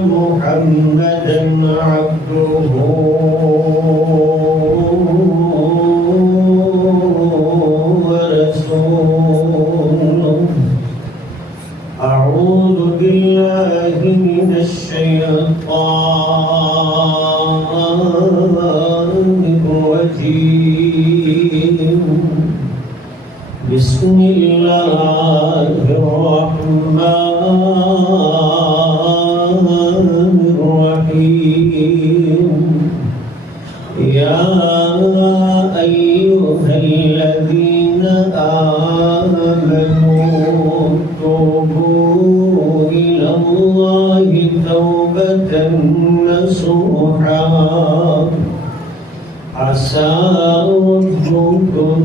محمدا عبده ورسوله أعوذ بالله من الشيطان الرجيم بسم الله الرحمن الرحيم يا أيها الذين آمنوا توبوا إلى الله توبة نصوحا عسى ربكم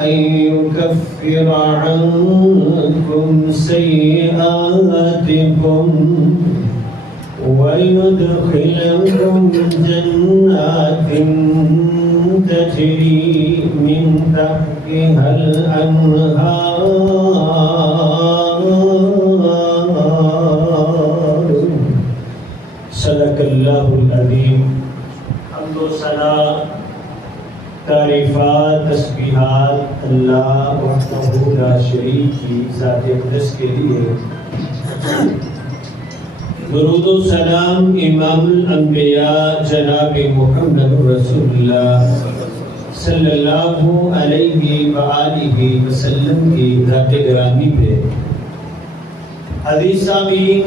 أن يكفر عنكم سيئاتكم ويدخلكم جنات تجري من تحتها الأنهار صدق الله العظيم. حمد و ثنا تعریفات تسبیحات اللہ وحدہ لا شریک کی ذات اقدس کے لیے. درود و سلام امام الانبیاء جناب محمد رسول اللہ صلی اللہ علیہ وآلہ وسلم کی ذات گرامی پہ. حدیث سامعین،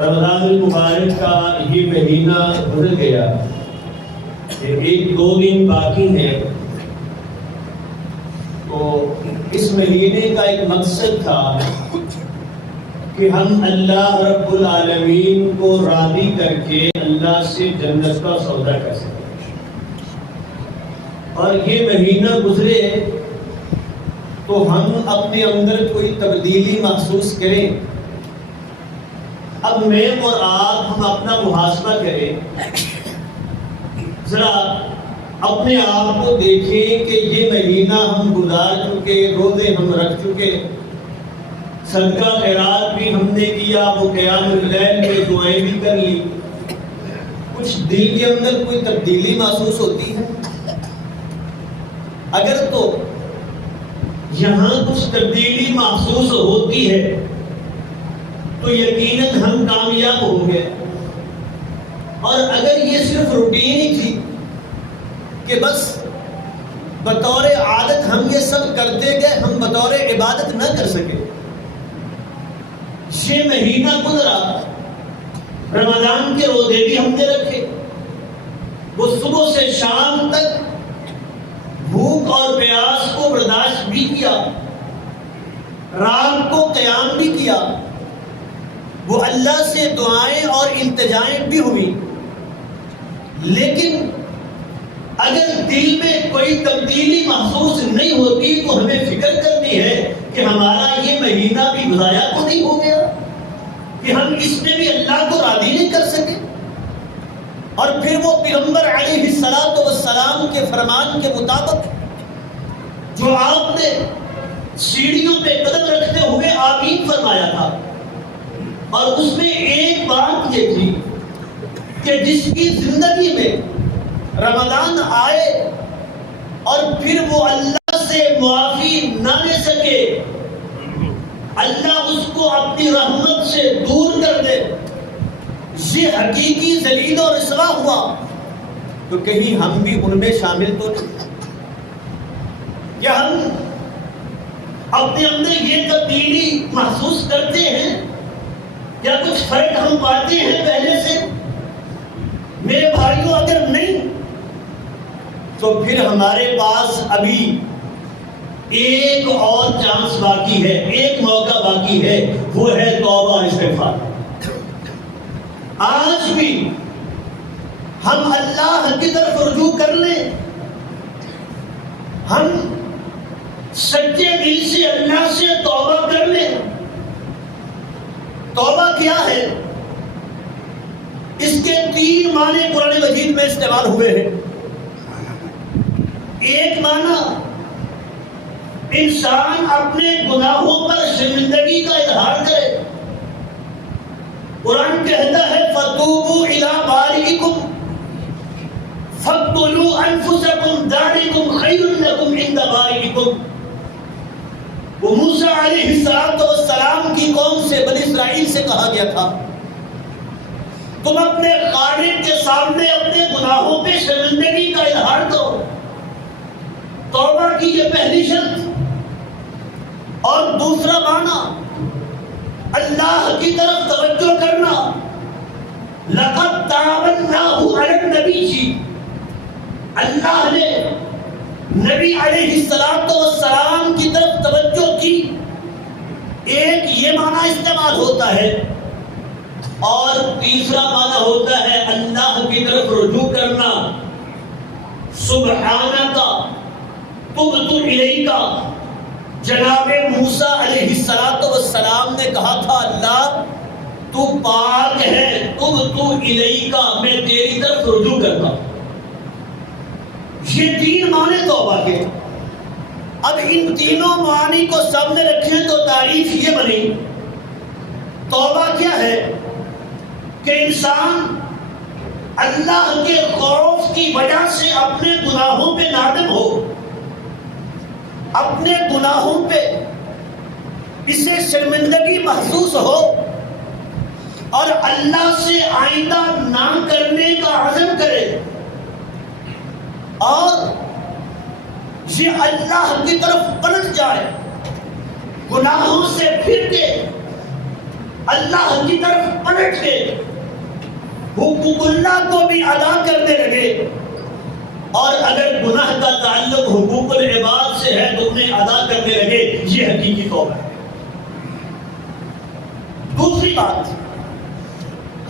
رمضان المبارک کا یہ مہینہ گزر گیا، ایک دو دن باقی ہیں. تو اس مہینے کا ایک مقصد تھا کہ ہم اللہ رب العالمین کو راضی کر کے اللہ سے جنت کا سودا کر سکیں. اور یہ مہینہ گزرے تو ہم اپنے اندر کوئی تبدیلی محسوس کریں. اب میں اور آپ ہم اپنا محاسبہ کریں، ذرا اپنے آپ کو دیکھیں کہ یہ مہینہ ہم گزار چکے، روزے ہم رکھ چکے، صدقہ خیرات بھی ہم نے کیا، وہ قیام اللیل میں دعائیں بھی کر لی. کچھ دل کے اندر کوئی تبدیلی محسوس ہوتی ہے؟ اگر تو یہاں کچھ تبدیلی محسوس ہوتی ہے تو یقیناً ہم کامیاب ہوں گے. اور اگر یہ صرف روٹین ہی تھی کہ بس بطور عادت ہم یہ سب کرتے گئے، ہم بطور عبادت نہ کر سکے. یہ مہینہ گزرا، رمضان کے روزے بھی ہم نے رکھے، وہ صبح سے شام تک بھوک اور پیاس کو برداشت بھی کیا، رات کو قیام بھی کیا، وہ اللہ سے دعائیں اور التجائیں بھی ہوئی. لیکن اگر دل میں کوئی تبدیلی محسوس نہیں ہوتی تو ہمیں فکر کرنی ہے کہ ہمارا یہ مہینہ بھی ضائع تو نہیں ہو گیا، کہ ہم اس میں بھی اللہ کو راضی نہیں کر سکے. اور پھر وہ پیغمبر علیہ السلام کے فرمان کے مطابق جو آپ نے سیڑھیوں پہ قدم رکھتے ہوئے آمین فرمایا تھا، اور اس میں ایک بات یہ تھی کہ جس کی زندگی میں رمضان آئے اور پھر وہ اللہ سے معافی نہ لے سکے، اللہ اس کو اپنی رحمت سے دور کر دے، یہ حقیقی ذلیل و رسوا ہوا. تو کہیں ہم بھی ان میں شامل تو نہیں؟ کیا ہم اپنے اندر یہ تبدیلی محسوس کرتے ہیں؟ کیا کچھ فرق ہم پاتے ہیں پہلے سے؟ میرے بھائیوں، اگر نہیں تو پھر ہمارے پاس ابھی ایک اور چانس باقی ہے، ایک موقع باقی ہے، وہ ہے توبہ استغفار. آج بھی ہم اللہ کی طرف رجوع کر لیں، ہم سچے دل سے اللہ سے توبہ کر لیں. توبہ کیا ہے؟ اس کے 3 معنی قرآن مجید میں استعمال ہوئے ہیں. ایک معنی انسان اپنے گناہوں پر شرمندگی کا اظہار کرے. قرآن قرآن کہتا ہے فَتُوبُوا إِلَىٰ بَارِئِكُمْ فَاقْتُلُوا أَنفُسَكُمْ ذَٰلِكُمْ خَيْرٌ لَكُمْ عِندَ بَارِئِكُمْ۔ وہ موسیٰ علیہ السلام کی قوم سے، بنی اسرائیل سے کہا گیا تھا تم اپنے خالق کے سامنے اپنے گناہوں پہ شرمندگی کا اظہار کرو، توبہ کی یہ پہلی شرط۔ اور دوسرا معنی اللہ کی طرف توجہ کرنا، لقد تاب اللہ علی النبی، اللہ نے نبی علیہ السلام کی طرف توجہ کی۔ ایک یہ معنی استعمال ہوتا ہے، اور تیسرا معنی ہوتا ہے اللہ کی طرف رجوع کرنا۔ سبحانک تبت الیک، جناب موسیٰ علیہ السلام نے کہا تھا اللہ تو پاک ہے، تبت الیک، میں تیری طرف رجوع کرتا ہوں۔ یہ تین معنی توبہ کے۔ اب ان تینوں معنی کو سامنے رکھیں تو تعریف یہ بنی، توبہ کیا ہے کہ انسان اللہ کے خوف کی وجہ سے اپنے گناہوں پہ نادم ہو، اپنے گناہوں پہ اسے شرمندگی محسوس ہو، اور اللہ سے آئندہ نہ کرنے کا عزم کرے، اور یہ اللہ کی طرف پلٹ جائے، گناہوں سے پھر کے اللہ کی طرف پلٹ کے حقوق اللہ کو بھی ادا کرنے لگے، اور اگر گناہ کا تعلق حقوق العباد سے ہے تو انہیں ادا کرنے لگے، یہ حقیقی توبہ ہے۔ دوسری بات،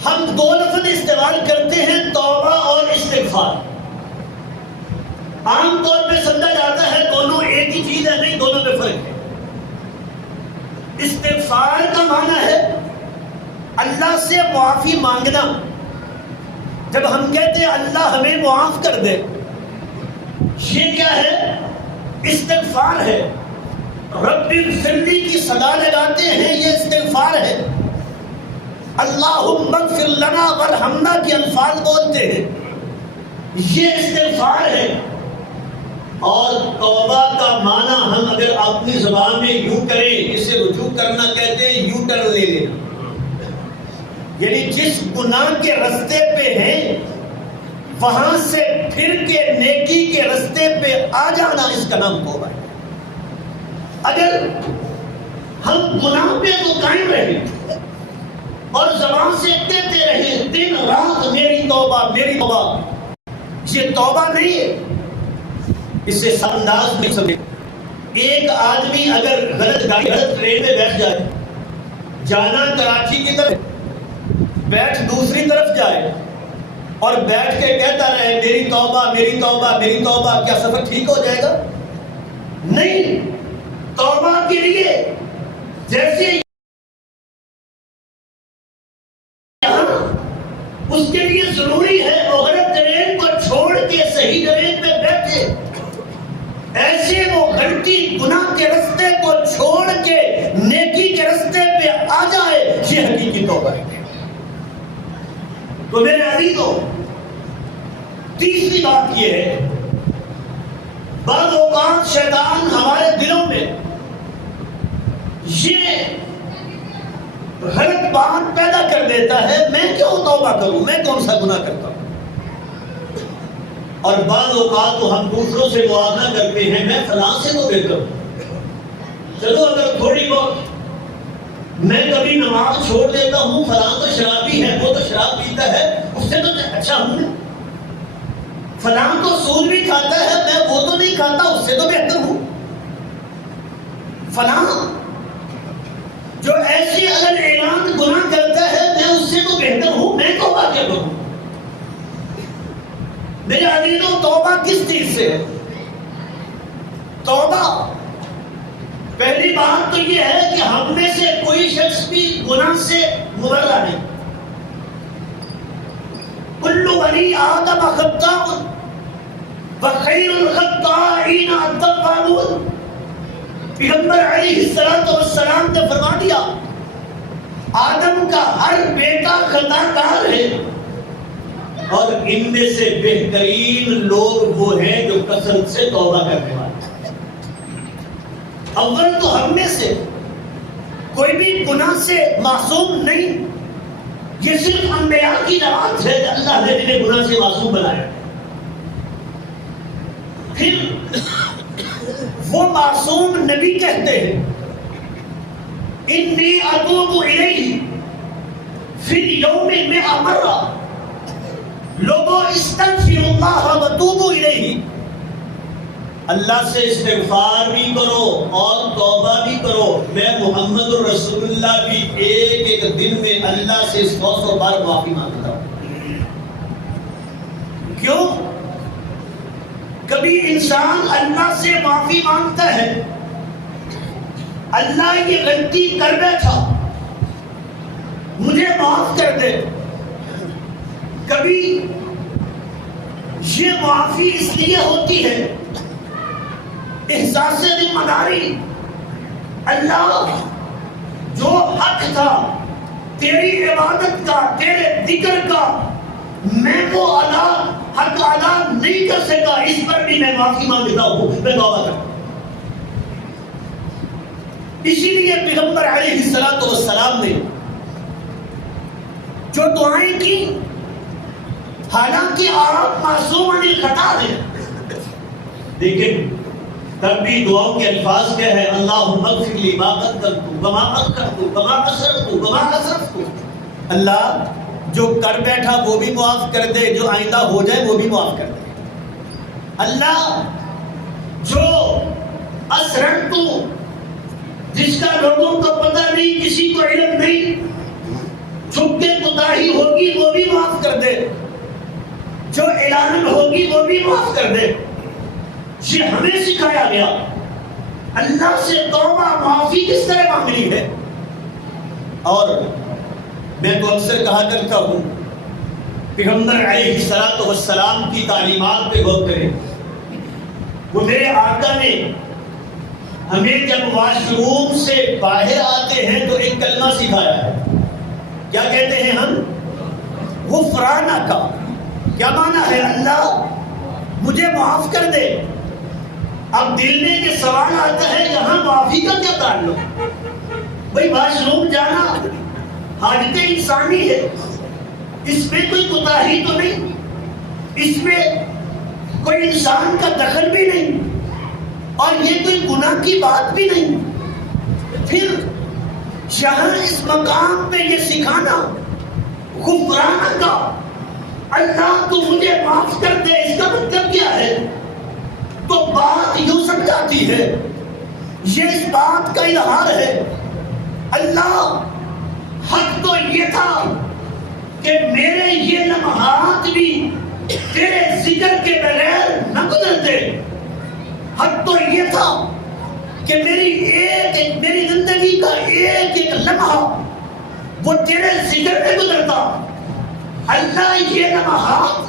ہم دو لفظ استعمال کرتے ہیں، توبہ اور استغفار۔ عام طور پہ سمجھا جاتا ہے دونوں ایک ہی چیز ہے، نہیں، دونوں میں فرق ہے۔ استغفار کا معنی ہے اللہ سے معافی مانگنا۔ جب ہم کہتے ہیں اللہ ہمیں معاف کر دے، یہ کیا ہے؟ استغفار ہے۔ رب اغفر لی کی صدا لگاتے ہیں، یہ استغفار ہے۔ اللہم اغفر لنا ورحمنا کے الفاظ بولتے ہیں، یہ استغفار ہے۔ اور توبہ کا معنی ہم اگر اپنی زبان میں یوں کریں، اسے رجوع کرنا کہتے ہیں، یوں ٹرن لے لینا، یعنی جس گناہ کے رستے پہ ہیں وہاں سے پھر کے نیکی کے رستے پہ آ جانا، اس کا نام توبہ ہے۔ اگر ہم گناہ پہ تو قائم رہیں اور زبان سے کہتے رہیں دن رات میری توبہ میری توبہ، یہ توبہ نہیں ہے، اس سے انداز نہیں سمجھے۔ ایک آدمی اگر غلط گاڑی غلط ٹرین میں بیٹھ جائے، جانا کراچی کی طرف، بیٹھ دوسری طرف جائے اور بیٹھ کے کہتا رہے میری توبہ میری توبہ میری توبہ، کیا سفر ٹھیک ہو جائے گا؟ نہیں۔ توبہ کے لیے جیسے اس کے لیے ضروری ہے وہ غلط ٹرین کو چھوڑ کے صحیح ٹرین پہ بیٹھے، ایسے وہ غلطی گناہ کے رستے کو چھوڑ کے نیکی کے رستے پہ آ جائے، یہ حقیقی توبہ ہے۔ تو میرے عزیزوں، تیسری بات یہ ہے، بعض اوقات شیطان ہمارے دلوں میں یہ غلط بات پیدا کر دیتا ہے، میں کیوں توبہ کروں، میں کون سا گناہ کرتا ہوں۔ اور بعض اوقات تو ہم دوسروں سے موازنہ کرتے ہیں، میں فلاں سے تو بہتر ہوں، چلو اگر تھوڑی بہت میں کبھی نماز چھوڑ دیتا ہوں، فلاں تو شرابی ہے، وہ تو شراب پیتا ہے، اس سے تو میں اچھا ہوں، فلاں تو سود بھی کھاتا ہے، میں وہ تو نہیں کھاتا، اس سے تو بہتر ہوں۔ فلاں جو ایسی اگر اعلان گناہ کرتا ہے، میں اس سے تو بہتر ہوں، میں توبہ کیا کروں؟ میرے عزیزوں، توبہ کس چیز سے ہے؟ توبہ پہلی بات تو یہ ہے کہ ہم میں سے کوئی شخص بھی گناہ سے مبرہ نہیں۔ کل بنی آدم خطاء وخیر الخطائین التوابون، پیغمبر علیہ السلام نے فرما دیا آدم کا ہر بیٹا خطا اور ان میں سے بہترین لوگ وہ ہیں جو کثرت سے توبہ کرنے والے. اول تو ہم میں سے کوئی بھی گناہ سے معصوم نہیں. یہ صرف انبیاء کی جماعت ہے کہ اللہ نے جنہیں گناہ سے معصوم بنایا. پھر وہ معصوم نبی کہتے ہیں انی اتوب الیہ فی یوم مئہ مرہ. لوگوں استغفروا اللہ وتوبوا الیہ. اللہ سے استغفار بھی کرو اور توبہ بھی کرو. میں محمد الرسول اللہ بھی ایک ایک دن میں اللہ سے 100 بار معافی مانگتا ہوں. کیوں؟ کبھی انسان اللہ سے معافی مانگتا ہے, اللہ یہ غلطی کر بیٹھا مجھے معاف کر دے. کبھی یہ معافی اس لیے ہوتی ہے احساس ذمہ داری. اللہ جو حق تھا تیری عبادت کا, تیرے ذکر کا, میں وہ حق ادا نہیں کر سکا, اس پر بھی میں معافی مانگتا ہوں, میں توبہ کرتا ہوں. اسی لیے پیغمبر علیہ الصلوۃ والسلام نے جو دعائیں کی, حالانکہ آپ معصوم عن الخطا ہیں, لیکن تب بھی دعاؤں کے الفاظ کیا ہے؟ اللہم اغفر لی ما قدمت وما اخرت وما اسررت وما اسرفت. اللہ جو کر بیٹھا وہ بھی معاف کر دے, جو آئندہ ہو جائے وہ بھی معاف کر دے. اللہ جو اسررت, جس کا لوگوں کو پتہ نہیں, کسی کو علم نہیں, چھپ کے کوتاہی ہوگی وہ بھی معاف کر دے, جو اعلان ہوگی وہ بھی معاف کر دے. یہ ہمیں سکھایا گیا اللہ سے توبہ معافی کس طرح مانگنی ہے. اور میں تو اکثر کہا کرتا ہوں پیغمبر علیہ الصلوۃ والسلام کی تعلیمات پہ غور کریں. وہ میرے آقا نے ہمیں جب واش روم سے باہر آتے ہیں تو ایک کلمہ سکھایا ہے. کیا کہتے ہیں ہم؟ غفرانک. کیا معنی ہے؟ اللہ مجھے معاف کر دے. اب دل میں یہ سوال آتا ہے یہاں معافی کا کیا تعلق؟ بھائی واش روم جانا حاجت انسانی ہے, اس میں کوئی کوتاہی تو نہیں, اس میں کوئی انسان کا دخل بھی نہیں, اور یہ کوئی گناہ کی بات بھی نہیں. پھر یہاں اس مقام پہ یہ سکھانا غفرانہ کا, اللہ تو مجھے معاف کر دے, اس کا مطلب کیا ہے؟ تو بات یوں سمجھاتی ہے, یہ اس بات کا اظہار ہے اللہ حق تو یہ تھا کہ میرے یہ لمحات بھی تیرے ذکر کے بغیر نہ گزرتے. حق تو یہ تھا کہ میری زندگی کا ایک ایک لمحہ وہ تیرے ذکر میں گزرتا. اللہ یہ لمحات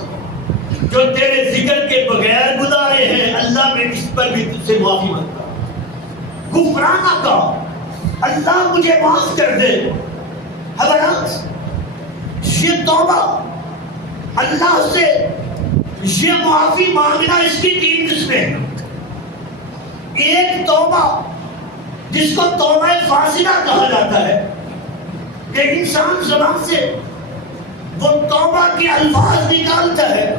جو تیرے ذکر کے بغیر گزارے ہیں, اللہ میں اس پر بھی تجھ سے معافی مانگتا ہوں. غفرانہ کا, اللہ مجھے معاف کر دے. حضرات یہ توبہ اللہ سے یہ معافی مانگنا, اس کی 3 قسمیں ہیں. ایک توبہ جس کو توبہ فاسدہ کہا جاتا ہے کہ انسان زبان سے وہ توبہ کے الفاظ نکالتا ہے,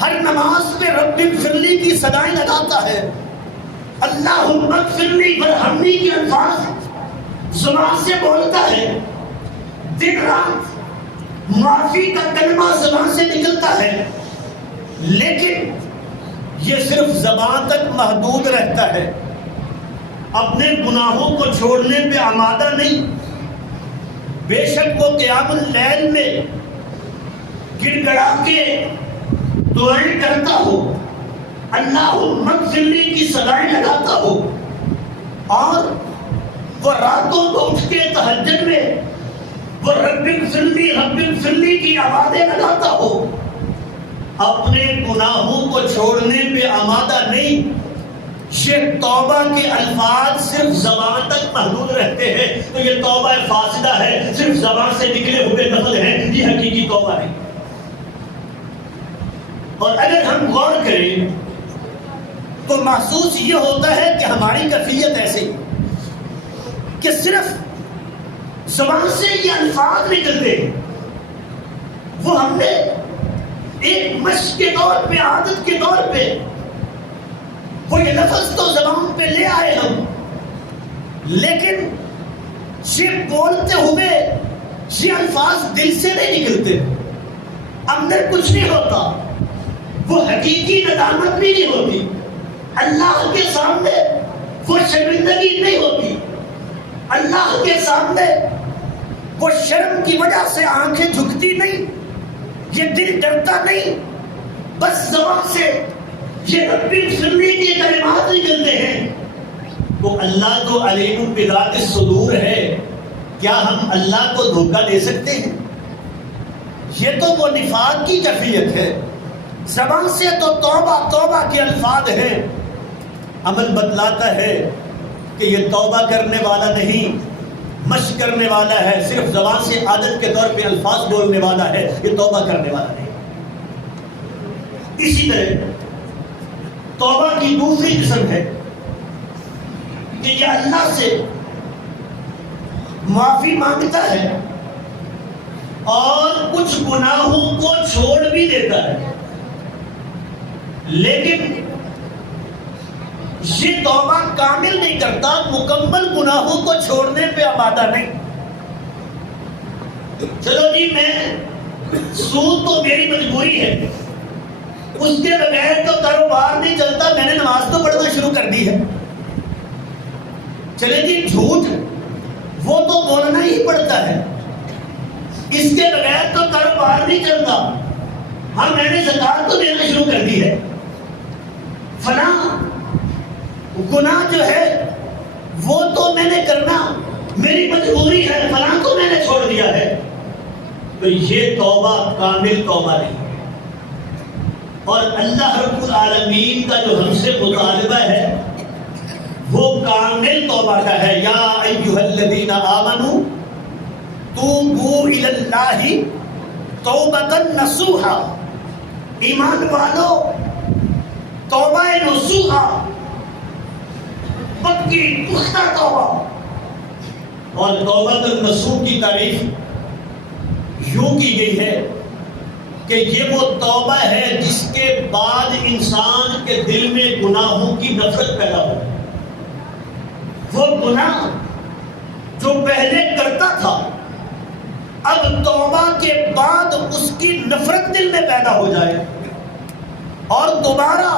ہر نماز پہ رب اغفر لی کی صدائیں لگاتا ہے, اللہم اغفر لی ورحمنی کے الفاظ زبان سے بولتا ہے, دن رات معافی کا کلمہ زبان سے نکلتا ہے, لیکن یہ صرف زبان تک محدود رہتا ہے, اپنے گناہوں کو چھوڑنے پہ آمادہ نہیں. بے شک وہ قیام اللیل میں گڑ گڑا کے دعائیں کرتا ہو, اللہم اغفر لی کی صدائیں لگاتا ہو, اور وہ راتوں کو اٹھ کے تہجد میں وہ رب اغفر لی کی آوازیں لگاتا ہو, اپنے گناہوں کو چھوڑنے پہ آمادہ نہیں. یہ توبہ کے الفاظ صرف زبان تک محدود رہتے ہیں تو یہ توبہ فاسدہ ہے, صرف زبان سے نکلے ہوئے لفظ ہیں, یہ حقیقی توبہ نہیں. اور اگر ہم غور کریں تو محسوس یہ ہوتا ہے کہ ہماری کیفیت ایسے ہی کہ صرف زبان سے یہ الفاظ نکلتے ہیں، وہ ہم نے ایک مشق کے طور پہ، عادت کے طور پہ وہ یہ لفظ تو زبان پہ لے آئے ہم، لیکن یہ بولتے ہوئے یہ الفاظ دل سے نہیں نکلتے، اندر کچھ نہیں ہوتا، وہ حقیقی ندامت بھی نہیں ہوتی، اللہ کے سامنے وہ شرمندگی نہیں ہوتی، اللہ کے سامنے وہ شرم کی وجہ سے آنکھیں جھکتی نہیں، یہ دل ڈرتا نہیں، بس زبان سے یہ ربی سننے کے کلمات نکلتے ہیں۔ تو اللہ تو علیم بذات الصدور ہے، کیا ہم اللہ کو دھوکہ دے سکتے ہیں؟ یہ تو وہ نفاق کی کیفیت ہے، زبان سے تو توبہ توبہ کے الفاظ ہیں، عمل بتلاتا ہے کہ یہ توبہ کرنے والا نہیں، مشق کرنے والا ہے، صرف زبان سے عادت کے طور پہ الفاظ بولنے والا ہے، یہ توبہ کرنے والا نہیں۔ اسی طرح توبہ کی دوسری قسم ہے کہ یہ اللہ سے معافی مانگتا ہے اور کچھ گناہوں کو چھوڑ بھی دیتا ہے، لیکن یہ توبہ کامل نہیں کرتا، مکمل گناہوں کو چھوڑنے پہ آمادہ نہیں۔ چلو جی، میں سود تو میری مجبوری ہے، اس کے بغیر تو کاروبار نہیں چلتا، میں نے نماز تو پڑھنا شروع کر دی ہے۔ چلے جی، جھوٹ وہ تو بولنا ہی پڑتا ہے، اس کے بغیر تو کاروبار نہیں چلتا، ہاں میں نے زکات تو دینا شروع کر دی ہے۔ فلاں گناہ جو ہے وہ تو میں نے کرنا میری مجبوری ہے، فلاں کو میں نے چھوڑ دیا ہے، تو یہ توبہ کامل توبہ نہیں۔ اور اللہ رب العالمین کا جو ہم سے مطالبہ ہے وہ کامل توبہ کا ہے۔ یا ایھا الذین آمنوا توبوا الی اللہ توبۃ نصوحا، ایمان والو توبہ نصوحا، پکی پختہ توبہ۔ اور توبۃ النصوح کی تعریف یوں کی گئی ہے کہ یہ وہ توبہ ہے جس کے بعد انسان کے دل میں گناہوں کی نفرت پیدا ہو۔ وہ گناہ جو پہلے کرتا تھا، اب توبہ کے بعد اس کی نفرت دل میں پیدا ہو جائے اور دوبارہ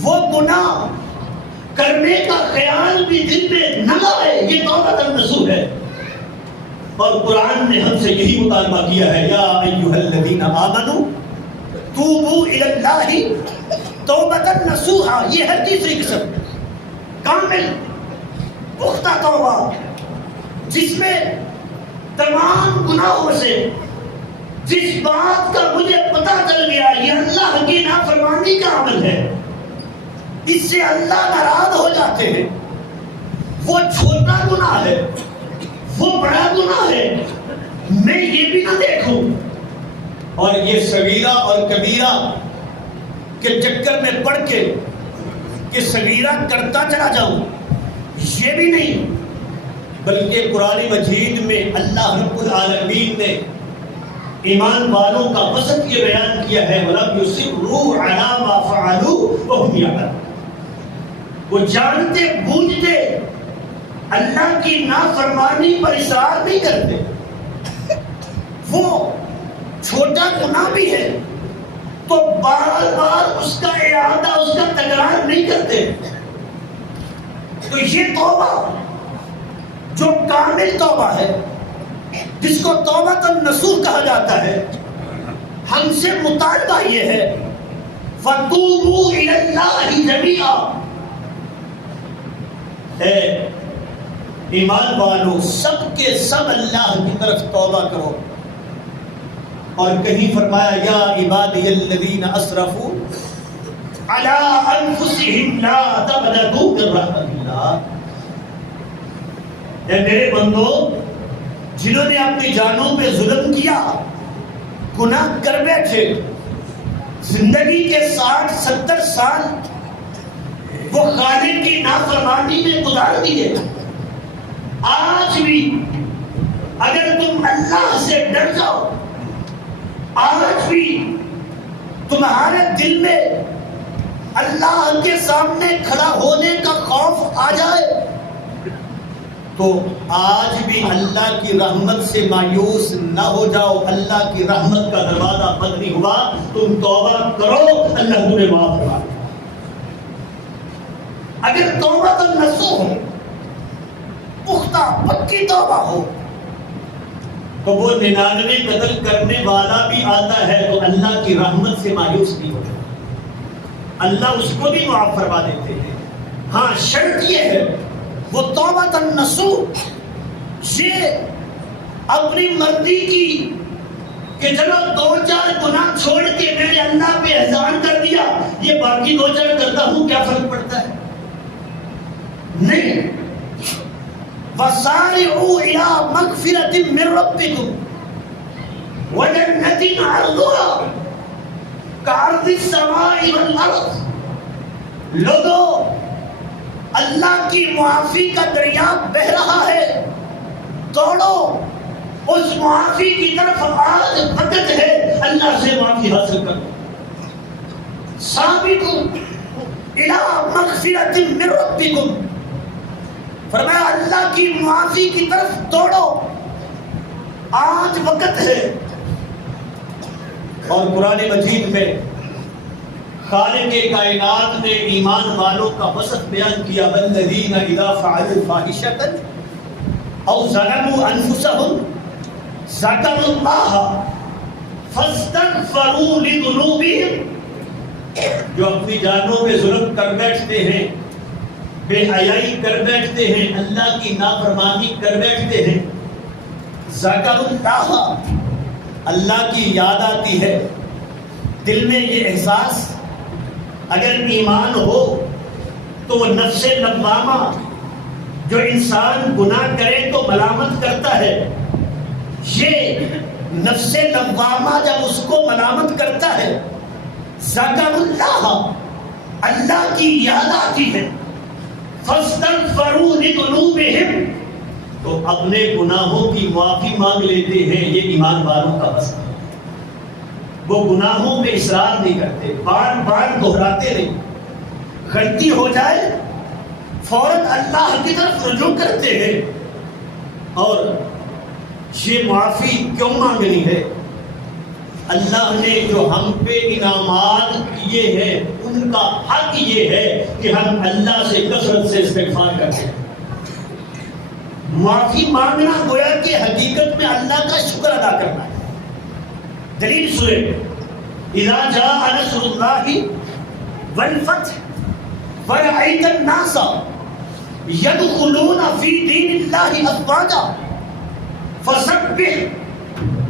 وہ گناہ کرنے کا خیال بھی دل میں نہ آئے، یہ توبہ النصوح ہے۔ اور قرآن نے ہم سے یہی مطالبہ کیا ہے، یا ایھا الذین آمنوا توبوا الی اللہ توبۃ نصوحا، یہ ہے تیسری قسم، کامل پختہ توبہ، جس میں تمام گناہوں سے، جس بات کا مجھے پتہ چل گیا یہ اللہ کی نافرمانی کا عمل ہے، اس سے اللہ ناراض ہو جاتے ہیں، وہ چھوٹا گناہ ہے، وہ بڑا گناہ ہے، میں یہ بھی نہ دیکھوں اور یہ صغیرہ اور کبیرہ کے چکر میں پڑ کے کہ صغیرہ کرتا چلا جاؤں، یہ بھی نہیں، بلکہ قرآن مجید میں اللہ رب العالمین نے ایمان والوں کا وصف یہ بیان کیا ہے، وَلَمْ يُصِرُّوا عَلَىٰ مَا فَعَلُوا وَهُمْ يَعْلَمُونَ، وہ جانتے بوجھتے اللہ کی نافرمانی پر اصرار نہیں کرتے، وہ چھوٹا گناہ بھی ہے تو بار بار اس کا اعادہ، اس کا تکرار نہیں کرتے۔ تو یہ توبہ جو کامل توبہ ہے، جس کو توبۃ النصوح کہا جاتا ہے، ہم سے مطالبہ یہ ہے فَتُوبُوا إِلَى اللَّهِ جَمِيعًا، اے ایمان والو سب کے سب اللہ کی طرف توبہ کرو۔ اور کہیں فرمایا یا عبادی الذین اسرفوا علی انفسہم لا تقنطوا من رحمت اللہ، اے میرے بندو جنہوں نے اپنی جانوں پہ ظلم کیا، گناہ کر بیٹھے، زندگی کے 60-70 سال وہ خالق کی نافرمانی میں گزار دیے. آج بھی اگر تم اللہ سے ڈر جاؤ، آج بھی تمہارے دل میں اللہ کے سامنے کھڑا ہونے کا خوف آ جائے، تو آج بھی اللہ کی رحمت سے مایوس نہ ہو جاؤ. اللہ کی رحمت کا دروازہ بند نہیں ہوا. تم توبہ کرو، اللہ تمہیں معاف کرے. اگر توبہ تو نصوح ہو، پختہ پکی توبہ ہو، تو وہ 99 قتل کرنے والا بھی آتا ہے تو اللہ کی رحمت سے مایوس نہیں ہوتا، اللہ اس کو بھی معاف فرما دیتے ہیں. ہاں شرط یہ ہے وہ توبہ النصوح، یہ اپنی مرضی کی کہ چلو 2-4 گناہ چھوڑ کے میں نے اللہ پہ احسان کر دیا، یہ باقی 2-4 کرتا ہوں کیا فرق پڑتا ہے؟ نہیں. وَسَارِعُوا إِلَىٰ مَغْفِرَةٍ مِّن رَبِّكُمْ وَجَنَّةٍ عَرْضُهَا كَعَرْضِ السَّمَاءِ وَالْأَرْضِ. لوگوں، اللہ کی معافی کا دریا بہہ رہا ہے، دوڑو اس معافی کی طرف. آج وقت ہے اللہ سے معافی حاصل کرو. سابقوا إِلَىٰ مَغْفِرَةٍ مِّن رَبِّكُمْ، فرمایا اللہ کی معافی کی طرف دوڑو، آج وقت ہے. اور قرآن مجید میں خالق کائنات نے ایمان والوں کا وصف بیان کیا. والذین اذا فعلوا فاحشة او ظلموا انفسهم ذکروا اللہ فاستغفروا لذنوبهم. جو اپنی جانوں پہ ظلم کر بیٹھتے ہیں، بے حیائی کر بیٹھتے ہیں، اللہ کی نافرمانی کر بیٹھتے ہیں، ذکر اللہ، اللہ کی یاد آتی ہے. دل میں یہ احساس اگر ایمان ہو تو وہ نفس لوامہ جو انسان گناہ کرے تو ملامت کرتا ہے، یہ نفس لوامہ جب اس کو ملامت کرتا ہے، ذکر اللہ، اللہ کی یاد آتی ہے. فاستغفروا لذنوبهم، تو اپنے گناہوں کی معافی مانگ لیتے ہیں. یہ ایمان والوں کا وصف ہے. وہ گناہوں پہ اصرار نہیں کرتے، بار بار دہراتے نہیں. غلطی ہو جائے فوراً اللہ کی طرف رجوع کرتے ہیں. اور یہ معافی کیوں مانگنی ہے؟ اللہ نے جو ہم پہ انعامات کیے ہیں ان کا حق یہ ہے کہ ہم اللہ سے کثرت سے استغفار کرتے ہیں. معافی مانگنا گویا کہ حقیقت میں اللہ کا شکر ادا کرنا ہے. دلیل سورہ اذا جاء نصر اللہ والفتح ورأیت الناس يدخلون فی دین اللہ افواجا فسبح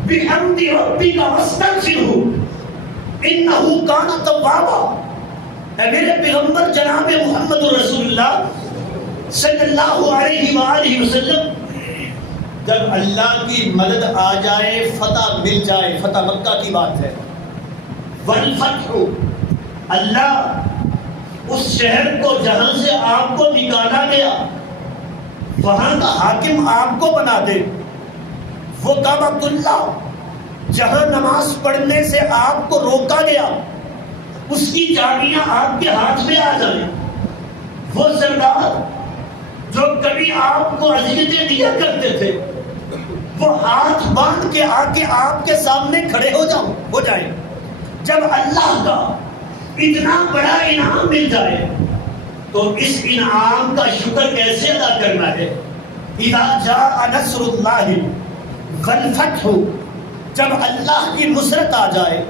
بحمد ربک واستغفرہ انہ کان توابا. اے میرے پیغمبر جناب محمد رسول اللہ صلی اللہ علیہ وآلہ وسلم، جب اللہ کی مدد آ جائے، فتح مل جائے، فتح مکہ کی بات ہے، والفتح، اللہ اس شہر کو جہاں سے آپ کو نکالا گیا وہاں کا حاکم آپ کو بنا دے، وہ کعبۃ اللہ جہاں نماز پڑھنے سے آپ کو روکا گیا اس کی چابیاں آپ کے ہاتھ میں آ جائیں، وہ سردار جو کبھی آپ کو اذیتیں دیا کرتے تھے وہ ہاتھ باندھ کے آ کے آپ کے سامنے کھڑے ہو جائیں. جب اللہ کا اتنا بڑا انعام مل جائے تو اس انعام کا شکر کیسے ادا کرنا ہے؟ اذا جاء نصر اللہ والفتح، جب اللہ کی نصرت آ جائے،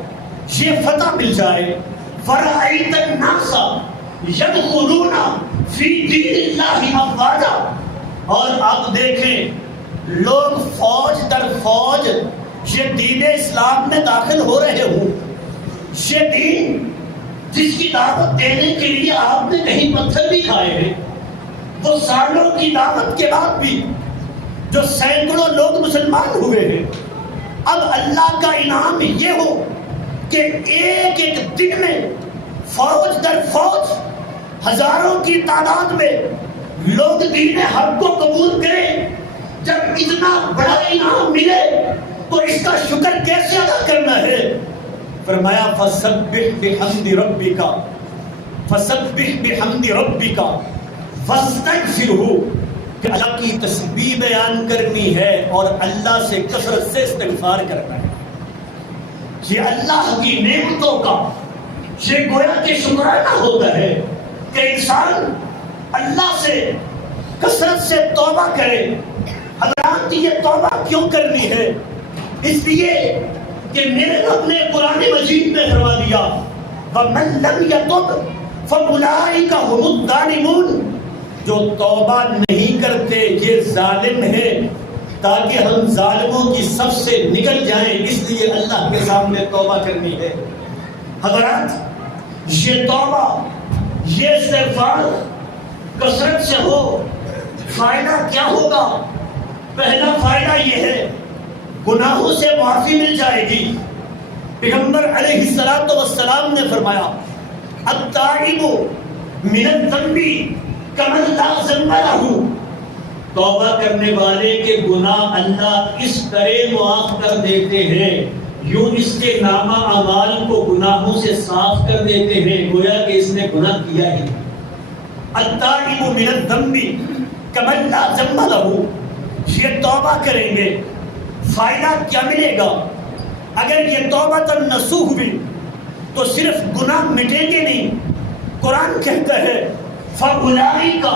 یہ فتح مل جائے، فرأیت الناس یدخلون فی دین اللہ افواجا، اور آپ دیکھیں لوگ فوج در فوج یہ دین اسلام میں داخل ہو رہے ہوں. یہ دین جس کی دعوت دینے کے لیے آپ نے کہیں پتھر بھی کھائے ہیں، وہ سالوں کی دعوت کے بعد بھی جو سینکڑوں لوگ مسلمان ہوئے ہیں، اب اللہ کا انعام یہ ہو کہ ایک ایک دن میں فوج در فوج ہزاروں کی تعداد میں لوگ دین حق کو قبول کریں. جب اتنا بڑا انعام ملے تو اس کا شکر کیسے ادا کرنا ہے؟ فرمایا فسبح بحمد ربک فسبح بحمد ربک واستغفرہ، کہ اللہ کی تسبیح بیان کرنی ہے اور اللہ سے کثرت سے استغفار کرنا ہے. یہ اللہ کی نعمتوں کا یہ گویا کہ شکرانہ ہوتا ہے کہ انسان اللہ سے کثرت سے توبہ کرے. حضرات یہ توبہ کیوں کرنی ہے؟ اس لیے کہ میرے رب نے قرآن مجید میں فرما دیا وَمَن لَمْ يَتُبْ فَأُولَٰئِكَ هُمُ الظَّالِمُونَ، جو توبہ نہیں کرتے یہ ظالم ہے. تاکہ ہم ظالموں کی صف سے نکل جائیں اس لیے اللہ کے سامنے توبہ کرنی ہے. حضرات یہ توبہ یہ استغفار کثرت سے ہو، فائدہ کیا ہوگا؟ پہلا فائدہ یہ ہے گناہوں سے معافی مل جائے گی. پیغمبر علیہ السلام نے فرمایا التائب من الذنب کمن لا ذنب لہ، توبہ کرنے والے کے گناہ اللہ اس طرح معاف کر دیتے ہیں یوں اس کے نامہ اعمال کو گناہوں سے صاف کر دیتے ہیں گویا کہ اس نے گناہ کیا ہی. التائب من الذنب کمن لا ذنب لہ، یہ توبہ کریں گے فائدہ کیا ملے گا؟ اگر یہ توبہ نصوح ہوئی تو صرف گناہ مٹیں گے نہیں. قرآن کہتا ہے فَأُولَٰئِكَ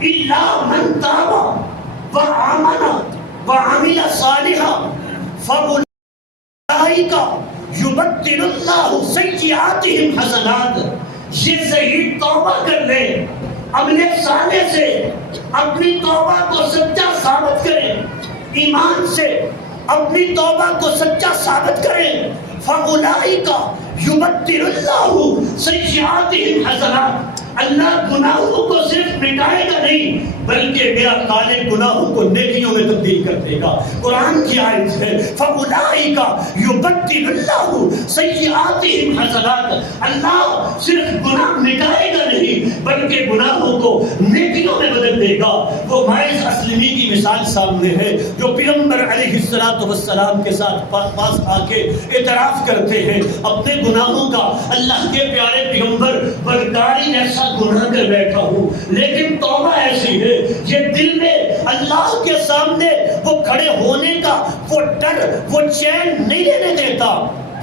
إِلَّا مَن تَابَ وَآمَنَ وَعَمِلَ صَالِحًا فَأُولَٰئِكَ يُبَدِّلُ اللَّهُ سَيِّئَاتِهِمْ حَسَنَاتٍ. یہ صحیح توبہ کر لیں، اپنے سالے سے اپنی توبہ کو سچا ثابت کریں، ایمان سے اپنی توبہ کو سچا ثابت کریں. فَأُولَٰئِكَ يُبَدِّلُ اللَّهُ سَيِّئَاتِهِمْ حَسَنَاتٍ، اللہ گناہوں کو صرف مٹائے گا نہیں بلکہ میرا خالق گناہوں کو نیکیوں میں تبدیل کر دے گا. قرآن کی آیت ہے فَأُولَٰئِكَ يُبَدِّلُ اللَّهُ سَيِّئَاتِهِمْ حَسَنَاتٍ، اللہ صرف گناہ مٹائے گا نہیں بلکہ گناہوں کو نیکیوں میں بدل دے گا. وہ ماعز اسلمی کی مثال سامنے ہے جو پیغمبر علیہ السلام کے ساتھ پاس آ کے اعتراف کرتے ہیں اپنے گناہوں کا. اللہ کے پیارے پیغمبر بدکاری جیسا گناہ کر بیٹھا ہوں لیکن توبہ ایسی ہے یہ دل میں اللہ کے سامنے وہ کھڑے ہونے کا وہ ڈر وہ چین نہیں لینے دیتا.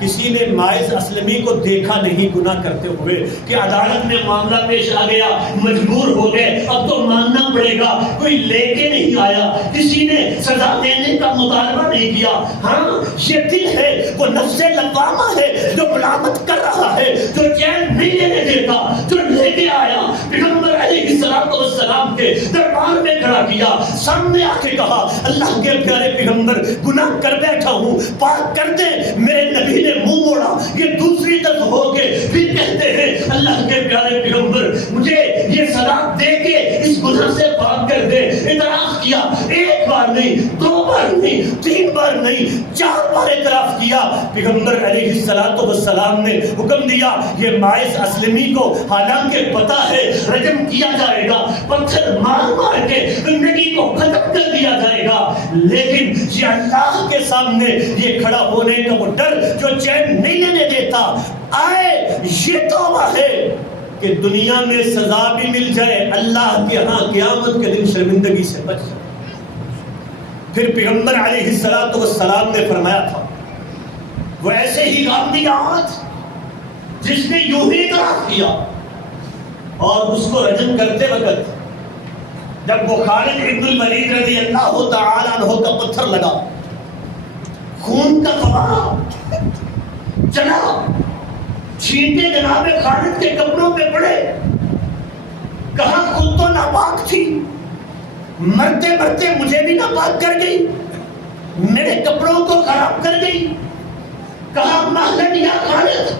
کسی نے ماعز اسلمی کو دیکھا نہیں گناہ کرتے ہوئے کہ عدالت میں معاملہ پیش آ گیا مجبور ہو گئے اب تو ماننا پڑے گا، کوئی لے کے نہیں آیا، کسی نے سزا دینے کا مطالبہ نہیں کیا. ہاں یہ دل ہے وہ نفس لوامہ ہے جو ملامت کر رہا ہے جو چین نہیں لینے دیتا، جو لے کے آیا پیغمبر علیہ السلام کے دربار میں کھڑا کیا، سامنے آ کے کہا اللہ کے پیارے پیغمبر گناہ کر بیٹھا ہوں پاک کر دے. میرے نبی نے منہ موڑا، یہ دوسری طرف ہو کے پھر کہتے ہیں اللہ کے پیارے پیغمبر مجھے یہ سزا دے کے اس گناہ سے پاک کر دے. اعتراف کیا، ایک بار نہیں، دو بار نہیں، تین بار نہیں، 4 بار اعتراف کیا. پیغمبر علیہ السلام نے حکم دیا یہ ماعز اسلمی کو حالانکہ پتا ہے رجم کیا جائے گا، پتھر مار مار کے زندگی کو ختم کر دیا جائے گا، لیکن یہ اللہ کے سامنے یہ کھڑا ہونے کا وہ ڈر جو چین نہیں لینے دیتا. آئے یہ توبہ ہے کہ دنیا میں سزا بھی مل جائے اللہ کے ہاں قیامت کے دن شرمندگی سے بچ جائے. پھر پیغمبر علیہ السلام نے فرمایا تھا وہ ایسے ہی غامدی آنکھ جس نے یوں ہی اعتراف کیا اور اس کو رجم کرتے وقت جب وہ خالد ابن الولید رضی اللہ تعالی عنہ کا پتھر لگا خون کا فوارہ چلا چھینٹے جناب خالد کے کپڑوں پہ پڑے، کہا خود تو ناپاک تھی مرتے مرتے مجھے بھی ناپاک کر گئی، میرے کپڑوں کو خراب کر گئی. کہا مہلن یا خالد،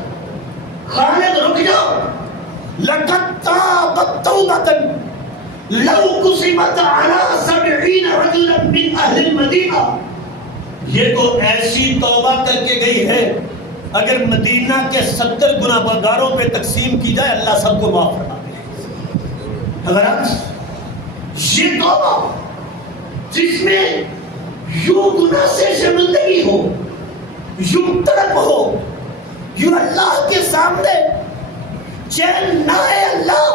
خالد رک جاؤ، لقد تابت توبۃ لو قسمت علی 70 رجلا من اہل المدینہ، یہ تو ایسی توبہ کر کے گئی ہے اگر مدینہ کے 70 گناہگاروں پہ تقسیم کی جائے اللہ سب کو معاف فرما دے. حضرات یہ توبہ جس میں یوں گناہ سے شرمندگی ہو، یوں تڑپ ہو، یوں اللہ کے سامنے چین نہ ہے اللہ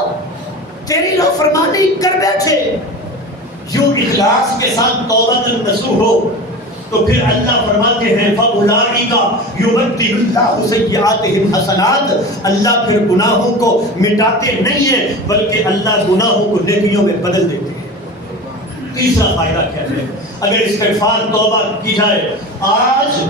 تیری نافرمانی کر بیٹھے، یوں اخلاص کے ساتھ توبہ نصوح ہو، تو پھر اللہ فرماتے ہیں فَأُولَٰئِكَ يُبَدِّلُ اللَّهُ سَيِّئَاتِهِمْ حَسَنَاتٍ، اللہ پھر گناہوں کو مٹاتے نہیں ہیں بلکہ اللہ گناہوں کو نیکیوں میں بدل دیتے ہیں. تیسرا فائدہ کیا ہے؟ اگر استغفار توبہ کی جائے، آج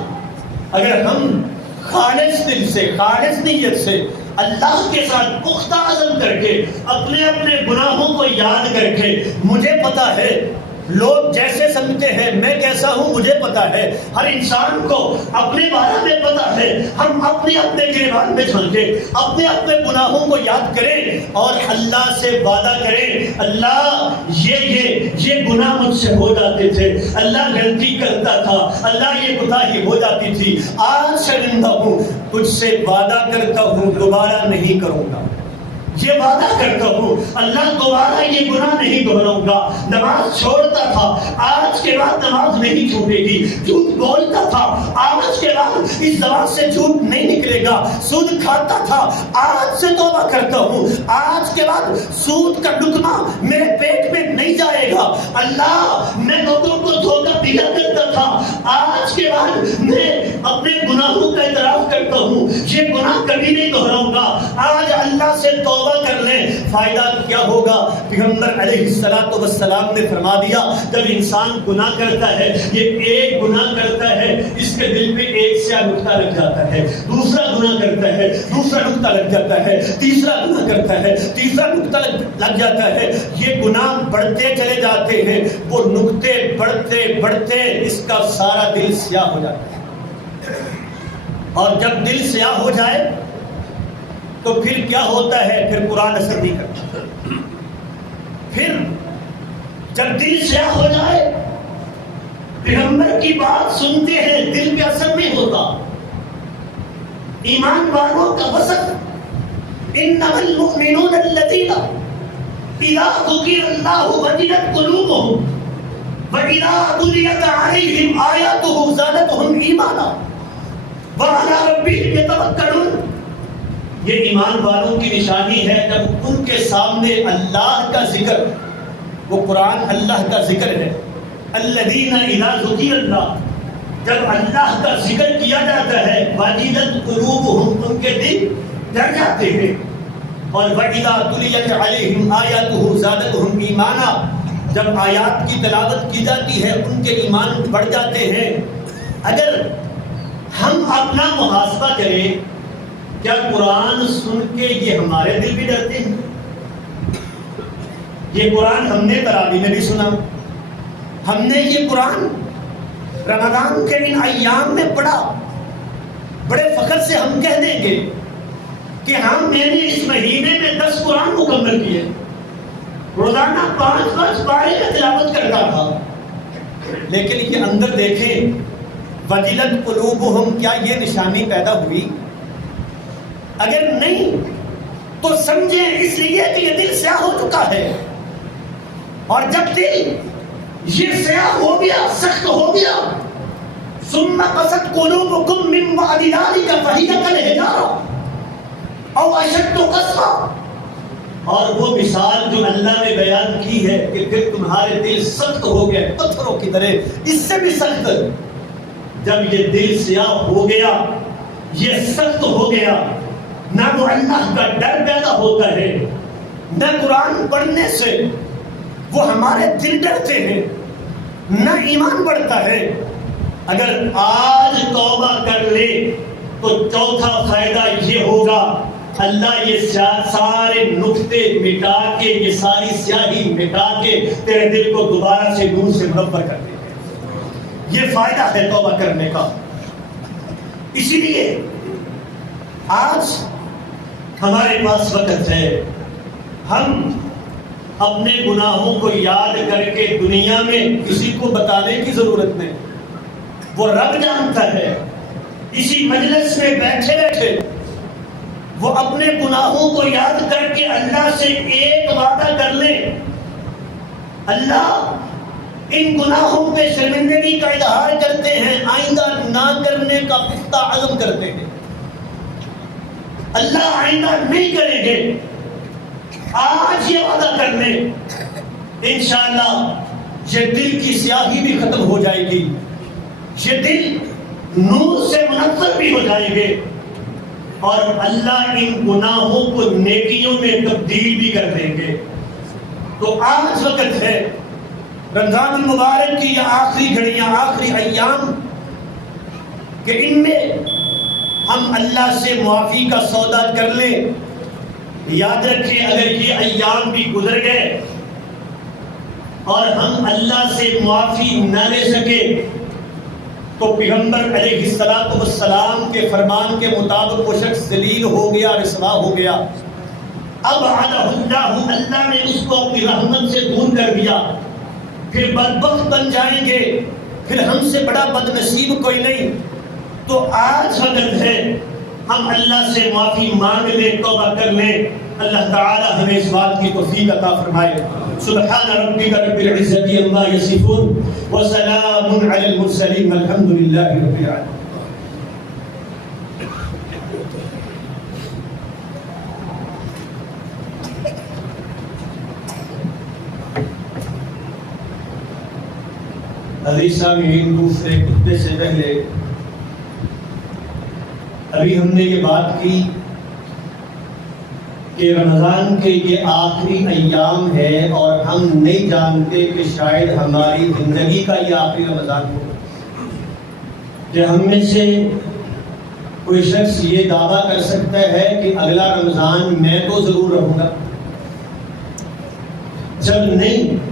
اگر ہم خالص دل سے، خالص نیت سے اللہ کے ساتھ پختہ عزم کر کے اپنے اپنے گناہوں کو یاد کر کے، مجھے پتا ہے لوگ جیسے سمجھتے ہیں میں کیسا ہوں مجھے پتا ہے، ہر انسان کو اپنے بارے میں پتا ہے، ہم اپنے اپنے گریبان میں جھانکیں، اپنے اپنے گناہوں کو یاد کریں اور اللہ سے وعدہ کریں اللہ یہ گناہ مجھ سے ہو جاتے تھے، اللہ غلطی کرتا تھا، اللہ یہ کوتاہی ہو جاتی تھی، آج شرمندہ ہوں، تجھ سے وعدہ کرتا ہوں دوبارہ نہیں کروں گا، یہ وعدہ کرتا ہوں اللہ دوبارہ یہ گناہ نہیں دہراؤں گا. نماز چھوڑتا تھا، آج کے بعد نماز نہیں چھوٹے گی. جھوٹ بولتا تھا، آج کے بعد اس زبان سے جھوٹ نہیں نکلے گا. سود کھاتا تھا، آج سے توبہ کرتا ہوں، آج کے بعد سود کا لقمہ میرے پیٹ میں نہیں جائے گا. اللہ میں لوگوں کو دھوکہ دیا کرتا تھا، آج کے بعد میں اپنے گناہوں کا اعتراف کرتا ہوں، یہ گناہ کبھی نہیں دہراؤں گا. آج اللہ سے توبہ کر لیں. فائدہ کیا ہوگا؟ پیغمبر علیہ السلام نے فرما دیا جب انسان گناہ کرتا ہے، یہ ایک گناہ کرتا ہے اس کے دل پہ ایک سیاہ نقطہ لگ جاتا ہے، دوسرا گناہ کرتا ہے دوسرا نقطہ لگ جاتا ہے، تیسرا گناہ کرتا ہے تیسرا نقطہ لگ جاتا ہے. یہ گناہ بڑھتے چلے جاتے ہیں، وہ نقطے بڑھتے بڑھتے اس کا سارا دل سیاہ ہو جاتا ہے. اور جب دل سیاہ ہو جائے تو پھر کیا ہوتا ہے؟ پھر قرآن اثر نہیں کرتا. پھر جب دل سیاہ ہو جائے پیغمبر کی بات سنتے ہیں دل پہ اثر نہیں ہوتا. ایمان والوں کا وصف انما المؤمنون الذین اذا ذکر اللہ وجلت قلوبهم واذا تلیت علیہم آیاتہ زادتہم ایمانا وعلی ربہم یتوکلون. یہ ایمان والوں کی نشانی ہے جب ان کے سامنے اللہ کا ذکر، وہ قرآن اللہ کا ذکر ہے، الذین اذا ذکر اللہ، جب اللہ کا ذکر کیا جاتا ہے وجلت قلوبہم، ان کے دل ڈر جاتے ہیں. اور واذا تلیت علیہم آیاتہ زادتہم ایمانا، جب آیات کی تلاوت کی جاتی ہے ان کے ایمان بڑھ جاتے ہیں. اگر ہم اپنا محاسبہ کریں، کیا قرآن سن کے یہ ہمارے دل بھی ڈرتے ہیں؟ یہ قرآن ہم نے تراویح میں بھی سنا، ہم نے یہ قرآن رمضان کے ان ایام میں پڑھا. بڑے فخر سے ہم کہہ دیں گے کہ ہم میں نے اس مہینے میں 10 قرآن مکمل کیے، روزانہ 5 پارے میں تلاوت کرتا تھا. لیکن یہ اندر دیکھیں وجلت قلوبہم، کیا یہ نشانی پیدا ہوئی؟ اگر نہیں تو سمجھیں اس لیے کہ یہ دل سیاہ ہو چکا ہے. اور جب دل یہ سیاہ ہو گیا، سخت ہو گیا، ثم قست قلوبکم من بعد ذلک فہی کالحجارہ او اشد قسوہ. اور وہ مثال جو اللہ نے بیان کی ہے کہ پھر تمہارے دل سخت ہو گئے پتھروں کی طرح، اس سے بھی سخت. جب یہ دل سیاہ ہو گیا، یہ سخت ہو گیا، نہ وہ اللہ کا ڈر پیدا ہوتا ہے، نہ قرآن پڑھنے سے وہ ہمارے دل ڈرتے ہیں، نہ ایمان بڑھتا ہے. اگر آج توبہ کر لے تو چوتھا فائدہ یہ ہوگا اللہ یہ سارے نقطے مٹا کے، یہ ساری سیاہی مٹا کے تیرے دل کو دوبارہ سے نور سے منور کر دے. یہ فائدہ ہے توبہ کرنے کا. اسی لیے آج ہمارے پاس وقت ہے، ہم اپنے گناہوں کو یاد کر کے دنیا میں کسی کو بتانے کی ضرورت نہیں، وہ رب جانتا ہے. اسی مجلس میں بیٹھے بیٹھے وہ اپنے گناہوں کو یاد کر کے اللہ سے ایک وعدہ کر لیں، اللہ ان گناہوں پہ شرمندگی کا اظہار کرتے ہیں، آئندہ نہ کرنے کا پختہ عزم کرتے ہیں، اللہ آئندہ نہیں کریں گے، آج یہ وعدہ کر لیں، انشاءاللہ یہ دل کی سیاہی بھی ختم ہو جائے گی، یہ دل نور سے منور بھی ہو جائیں گے، اور اللہ ان گناہوں کو نیکیوں میں تبدیل بھی کر دیں گے۔ تو آج وقت ہے رمضان المبارک کی یہ آخری گھڑیاں، آخری ایام، کہ ان میں ہم اللہ سے معافی کا سودا کر لیں۔ یاد رکھیں اگر یہ ایام بھی گزر گئے اور ہم اللہ سے معافی نہ لے سکے تو پیغمبر علیہ السلام کے فرمان کے مطابق وہ شخص ذلیل ہو گیا، رسوا ہو گیا، اب اللہ نے اس کو اپنی رحمت سے دور کر دیا، پھر بدبخت بن جائیں گے، پھر ہم سے بڑا بدنصیب کوئی نہیں۔ تو آج وقت ہے ہم اللہ سے معافی مانگ لیں، توبہ کر لیں، اللہ تعالی ہمیں اس بات کی توفیق عطا فرمائے۔ سبحان ربک رب العزت عما یصفون وسلام علی المرسلین والحمد للہ رب العالمین۔ عزیز سامعین، دوسرے خطبے سے پہلے ابھی ہم نے یہ بات کی کہ رمضان کے یہ آخری ایام ہے اور ہم نہیں جانتے کہ شاید ہماری زندگی کا یہ آخری رمضان ہو، کہ ہم میں سے کوئی شخص یہ دعویٰ کر سکتا ہے کہ اگلا رمضان میں تو ضرور رہوں گا، جب نہیں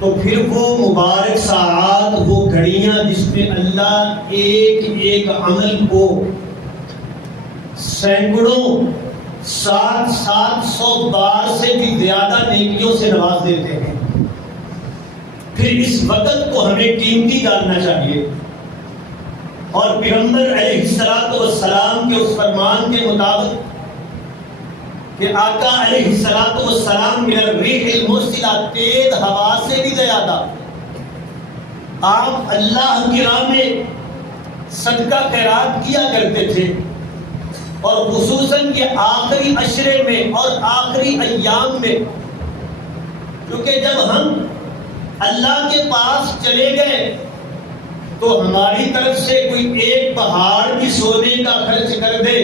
تو پھر وہ مبارک ساعات، وہ گھڑیاں جس میں اللہ ایک ایک عمل کو سینکڑوں 700 بار سے بھی زیادہ نیکیوں سے نواز دیتے ہیں، پھر اس وقت کو ہمیں قیمتی جاننا چاہیے، اور پیغمبر علیہ السلام کے اس فرمان کے مطابق کہ آقا علیہ السلام من الریح المرسلہ، تیز ہوا سے بھی زیادہ آپ اللہ کی راہ میں صدقہ خیرات کیا کرتے تھے، اور خصوصاً یہ آخری عشرے میں اور آخری ایام میں، کیونکہ جب ہم اللہ کے پاس چلے گئے تو ہماری طرف سے کوئی ایک پہاڑ بھی سونے کا خرچ کر دے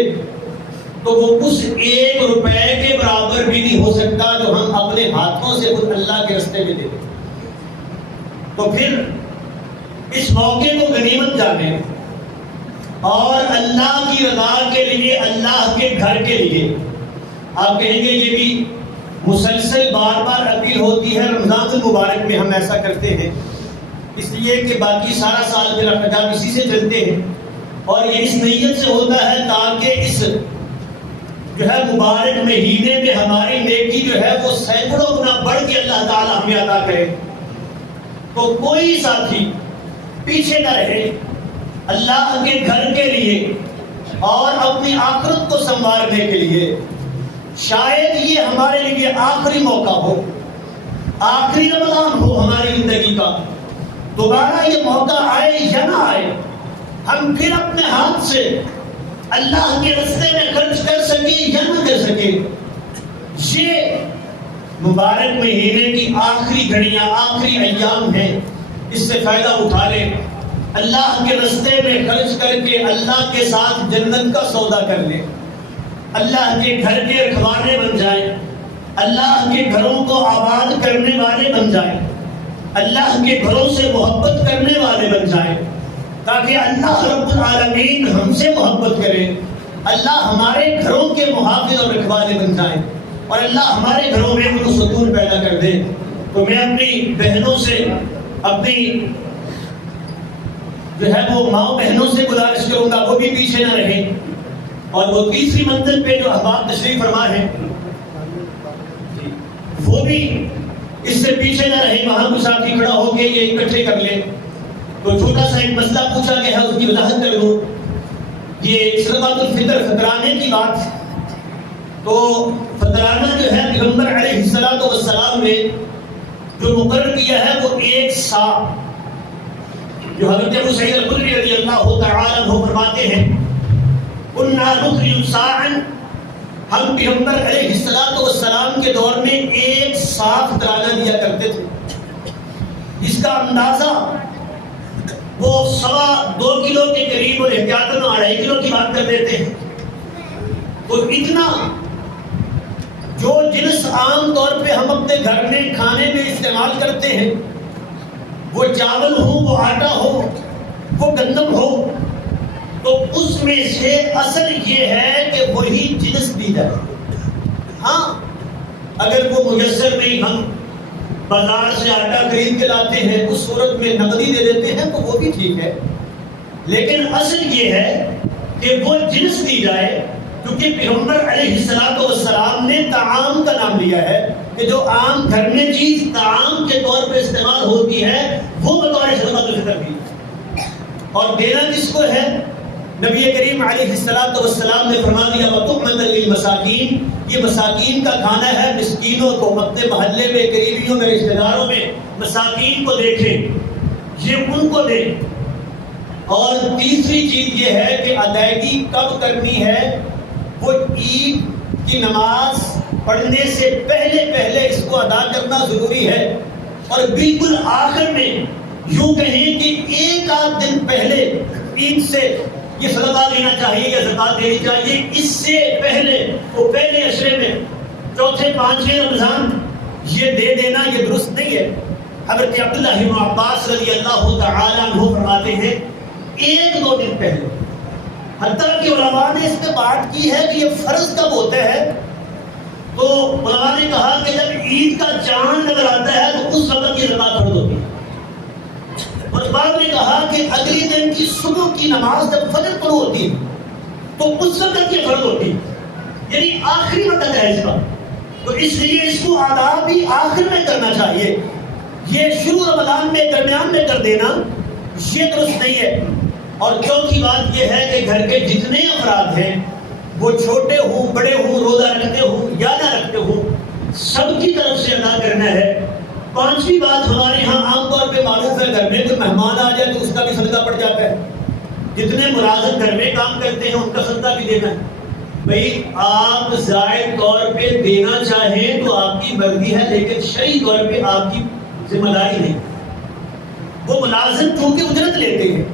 تو وہ اس 1 روپے کے برابر بھی نہیں ہو سکتا جو ہم اپنے ہاتھوں سے خود اللہ کے راستے میں دے دیں۔ تو پھر اس موقع کو غنیمت جانیں اور اللہ کی رضا کے لیے، اللہ کے گھر کے لیے، آپ کہیں گے یہ بھی مسلسل بار بار اپیل ہوتی ہے، رمضان المبارک میں ہم ایسا کرتے ہیں اس لیے کہ باقی سارا سال میرا خجاب اسی سے چلتے ہیں، اور یہ اس نیت سے ہوتا ہے تاکہ اس جو ہے مبارک مہینے میں ہماری نیکی جو ہے وہ سینکڑوں گنا بڑھ کے اللہ تعالیٰ ہمیں عطا کرے۔ تو کوئی ساتھی پیچھے نہ رہے اللہ کے گھر کے لیے اور اپنی آخرت کو سنوارنے کے لیے۔ شاید یہ ہمارے لیے آخری موقع ہو، آخری رمضان ہو ہماری زندگی کا، دوبارہ یہ موقع آئے یا نہ آئے، ہم پھر اپنے ہاتھ سے اللہ کے راستے میں خرچ کر سکیں یا نہ کر سکیں۔ یہ مبارک مہینے کی آخری گھڑیاں، آخری ایام ہیں، اس سے فائدہ اٹھا لیں، اللہ کے راستے میں خرچ کر کے اللہ کے ساتھ جنت کا سودا کر لیں، اللہ کے گھر کے رکھوانے بن جائیں، اللہ کے گھروں کو آباد کرنے والے بن جائیں، اللہ کے گھروں سے محبت کرنے والے بن جائیں، تاکہ اللہ رب العالمین ہم سے محبت کرے، اللہ ہمارے گھروں کے محافظ اور رکھوالے بن جائیں، اور اللہ ہمارے گھروں میں امن و سکون پیدا کر دے۔ تو میں اپنی بہنوں سے، اپنی جو ہے وہ ماں بہنوں سے گزارش کروں گا وہ بھی پیچھے نہ رہیں، اور وہ تیسری منزل پہ جو احباب تشریف فرما ہے وہ بھی اس سے پیچھے نہ رہیں، وہاں کوئی ساتھی کھڑا ہو کے یہ اکٹھے کر لیں۔ تو چھوٹا سا ایک مسئلہ پوچھا گیا ہے، اس کی وضاحت کر دوں. یہ صدقۃ الفطر فطرانے کی بات ہے. تو فطرانہ جو ہے پیغمبر علیہ السلام نے جو مقرر کیا ہے وہ 1 سا، جو حضرت ابو سعید الخدری رضی اللہ تعالی عنہ فرماتے ہیں کنا نخرج صاعا، ہم پیغمبر علیہ السلام کے دور میں 1 سا فطرانہ دیا کرتے تھے. اس کا اندازہ وہ 2.25 کلو کے قریب اور احتیاطاً 2.5 کلو کی بات کر دیتے ہیں. تو اتنا جو جنس عام طور پہ ہم اپنے گھر میں کھانے میں استعمال کرتے ہیں، وہ چاول ہو، وہ آٹا ہو، وہ گندم ہو، تو اس میں سے اصل یہ ہے کہ وہی جنس دی جائے. ہاں اگر وہ میسر نہیں، ہم بازار سے آٹا خرید کے لاتے ہیں، اس صورت میں نقدی دے دیتے ہیں تو وہ بھی ٹھیک ہے، لیکن اصل یہ ہے کہ وہ جنس دی جائے. کیونکہ پیغمبر علیہ السلام نے طعام کا نام لیا ہے کہ جو عام گھر میں چیز طعام کے طور پہ استعمال ہوتی ہے وہ بطور صدقۃ الفطر دی. اور دینا کس کو ہے؟ نبی کریم علیہ السلام نے فرما دیا وَطُعْمَةً لِلْمَسَاكِينَ، یہ مساکین کا کھانا ہے. مسکینوں کو اپنے محلے میں، قریبیوں میں، رشتہ داروں میں مساکین کو دیکھیں، یہ ان کو دیں. اور تیسری چیز یہ ہے کہ ادائیگی کب کرنی ہے؟ وہ عید کی نماز پڑھنے سے پہلے اس کو ادا کرنا ضروری ہے. اور بالکل آخر میں یوں کہیں کہ 1 دن پہلے عید سے یہ صدقہ دینا چاہیے یا زکوٰۃ دینی چاہیے. اس سے پہلے وہ پہلے عشرے میں، چوتھے 5ویں رمضان یہ دے دینا یہ درست نہیں ہے. حضرت عبداللہ بن عباس رضی اللہ تعالی عنہ فرماتے ہیں 1-2 دن پہلے. حتیٰ کہ علماء نے اس پہ بات کی ہے کہ یہ فرض کب ہوتا ہے. تو علماء نے کہا کہ جب عید کا چاند نظر آتا ہے تو اس وقت یہ زکوٰۃ فرض ہوتی ہے. اور بعد نے کہا کہ اگلی دن کی صبح کی نماز جب فجر طلوع ہوتی ہے تو اس وقت یہ فرض ہوتی ہے، یعنی آخری وقت ہے اس کا. تو اس لیے اس کو آداب بھی آخر میں کرنا چاہیے. یہ شروع رمضان میں درمیان میں کر دینا یہ درست نہیں ہے. اور چوتھی بات یہ ہے کہ گھر کے جتنے افراد ہیں وہ چھوٹے ہوں بڑے ہوں، روزہ رکھتے ہوں یا نہ رکھتے ہوں، سب کی طرف سے ادا کرنا ہے. 5ویں بات ہمارے ہاں عام طور پہ معروف ہے، گھر میں کوئی مہمان آ جائے تو اس کا بھی صدقہ پڑ جاتا ہے. جتنے ملازم گھر میں کام کرتے ہیں ان کا صدقہ بھی دینا ہے. بھئی آپ زائد طور پہ دینا چاہیں تو آپ کی مرضی ہے، لیکن شرعی طور پہ آپ کی ذمہ داری نہیں. وہ ملازم چونکہ اجرت لیتے ہیں،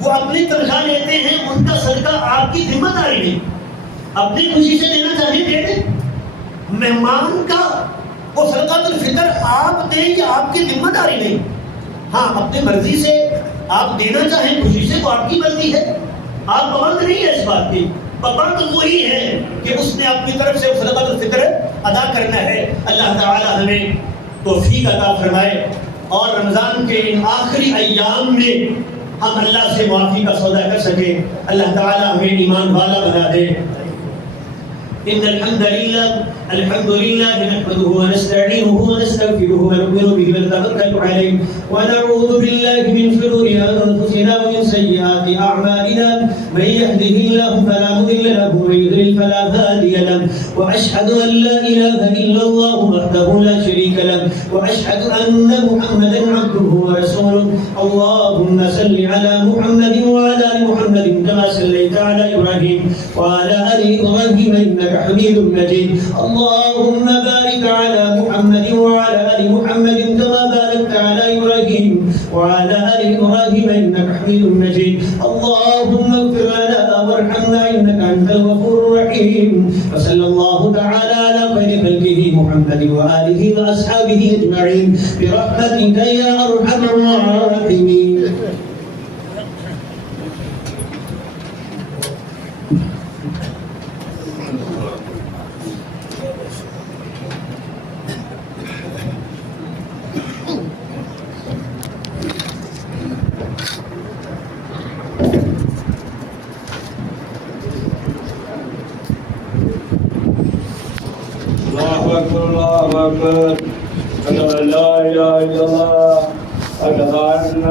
وہ اپنی تنخواہ لیتے ہیں، ان کا صدقہ آپ کی ذمہ داری نہیں. اپنی خوشی سے دینا چاہیے دے دیں. مہمان کا وہ صدقۃ الفطر آپ دیں یا آپ کی ذمہ داری نہیں. ہاں اپنی مرضی سے آپ دینا چاہیں خوشی سے تو آپ کی مرضی ہے، آپ پابند نہیں ہے اس بات کی. پابند وہی ہے کہ اس نے اپنی طرف سے صدقۃ الفطر ادا کرنا ہے. اللہ تعالی ہمیں توفیق عطا فرمائے اور رمضان کے ان آخری ایام میں ہم اللہ سے معافی کا سودا کر سکیں. اللہ تعالی ہمیں ایمان والا بنا دے. ان الحمد لله نحمده ونستعينه ونستغفره ونؤمن به ونتوكل عليه ونعوذ بالله من شرور انفسنا ومن سيئات اعمالنا من يهده الله فلا مضل له ومن يضلل فلا هادي له واشهد ان لا اله الا الله وحده لا شريك له واشهد ان محمدا عبده ورسوله. اللهم صل على محمد وعلى ال محمد كما صليت على ابراهيم وعلى ال ابراهيم انك حميد مجيد. اللهم بارك على محمد وعلى ال محمد كما باركت على ابراهيم وعلى ال ابراهيم انك حميد مجيد. اللهم اغفر لنا وارحمنا انك انت الغفور الرحيم. وصلى الله تعالى على خير خلقه محمد واله واصحابه اجمعين برحمتك يا ارحم الراحمين. الله أكبر. أشهد أن لا إله إلا الله، أشهد أن